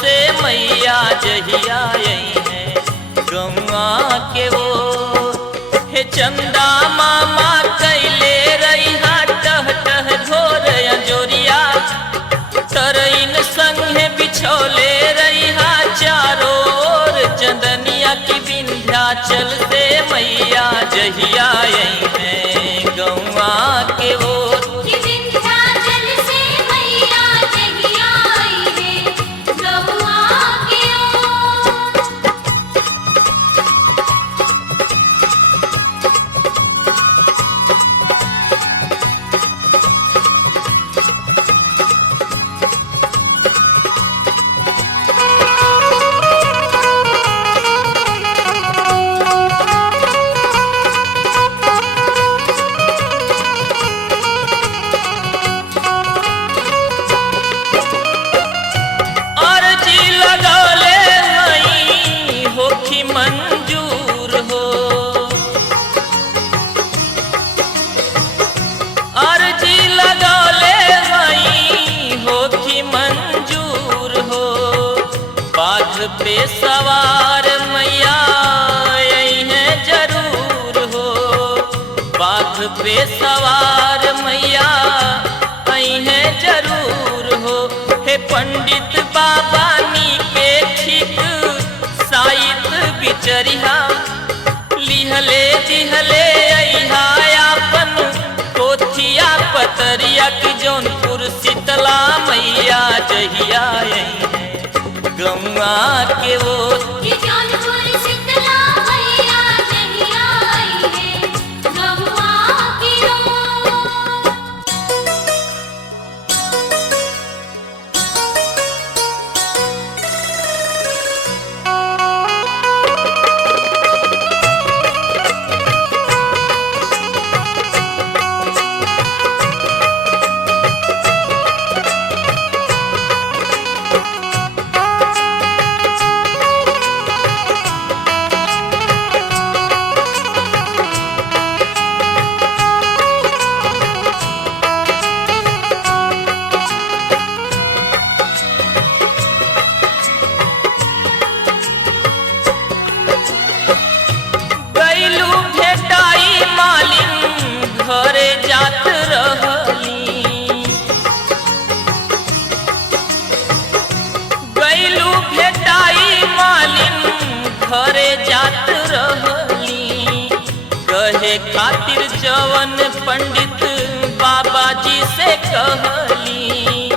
से मैया जहिया आई है गौआ के वो। हे चंदा मामा कैले रहिया टह टह घोर अंजोरिया, तरइन संगे बिछोले रहिया चारों ओर चंदनिया की विंध्याचल से मैया जहिया आई है गौआ के वो। पे सवार मैया आई है जरूर हो, बाघ पे सवार मैया आई है जरूर हो। हे पंडित बाबा नी के ठीक साइत बिचरिया, लिहले दिहले अहा अपन पोथिया पतरिया की जौनपुर शीतला मैया जहिया आई है गौआ के वो। जौनपुर शीतला मैया जहिया आई है गौआ की वो। घरे जात रहली गैलू भेटाई मालिन घरे जात रहली, कहे खातिर जवन पंडित बाबा जी से कहली,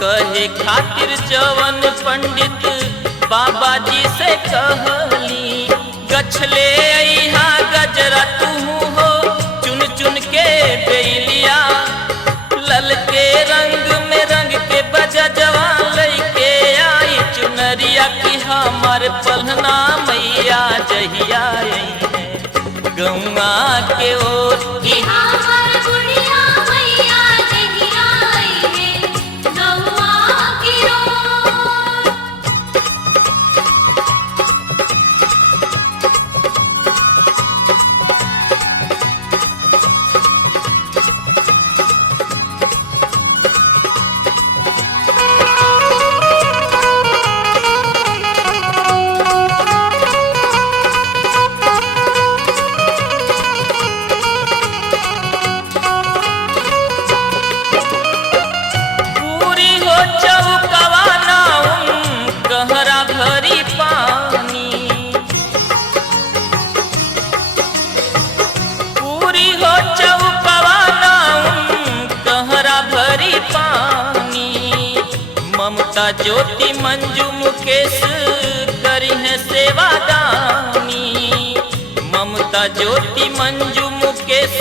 कहे खातिर जवन पंडित बाबा जी से कहली। गछले अहा गजरा तू हो चुन चुन के बेलिया, ललके रंग में रंग के बजा जवान लैके आई चुनरिया की हमार पलना मैया जहिया आई है गौआ के ओर। बुढ़िया मैया जहिया आई है गौआ की ओर। ममता ज्योति मंजू मुकेश करी है सेवादानी, ममता ज्योति मंजू मुकेश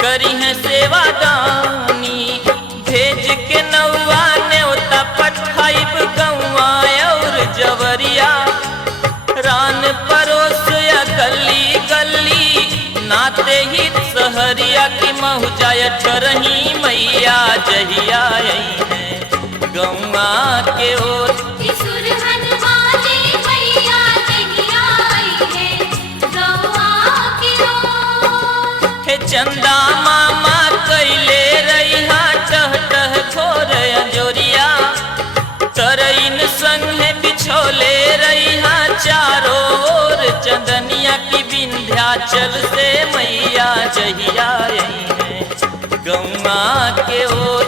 करी है सेवादानी। भेज के नौआ न्योता पठाइब गौआ और जवरिया, रान परोस या गली गली नाते ही सहरिया की महुजाय ठरही मैया जहिया आई है गौआ के ओर। हे चंदा मामा कैले रहिया टह टह घोर अंजोरिया, तरइन संग महिमा के ओर